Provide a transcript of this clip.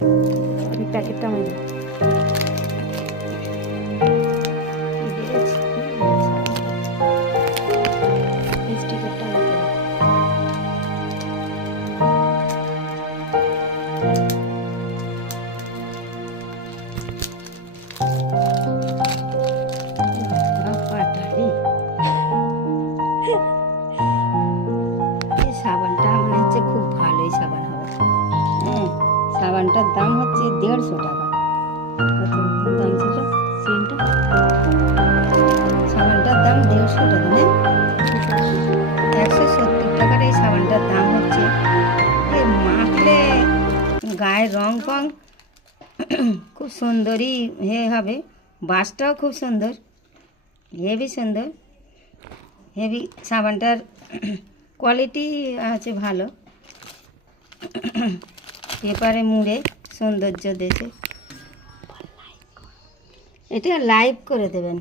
এই প্যাকেটটা আমি দিই। এই স্টিকারটা আমি দিই। বাটারি এই সাবানটা মনে হচ্ছে খুব ভালোই সাবান হবে। হ্যাঁ, সাবানটার দাম হচ্ছে 150 টাকা। কত দাম ছিল সেন্টটা? সাবানটার দাম 150 টাকা না? 170 টাকার এই সাবানটার দাম হচ্ছে। এই মাখলে গায়ের রং ফং খুব সুন্দরই হবে। বাসটাও খুব সুন্দর, হেভি সুন্দর, হেভি। সাবানটার কোয়ালিটি আছে ভালো। পেপারে মুড়ে সৌন্দর্য দেশে। এটা লাইভ করে দেবেন।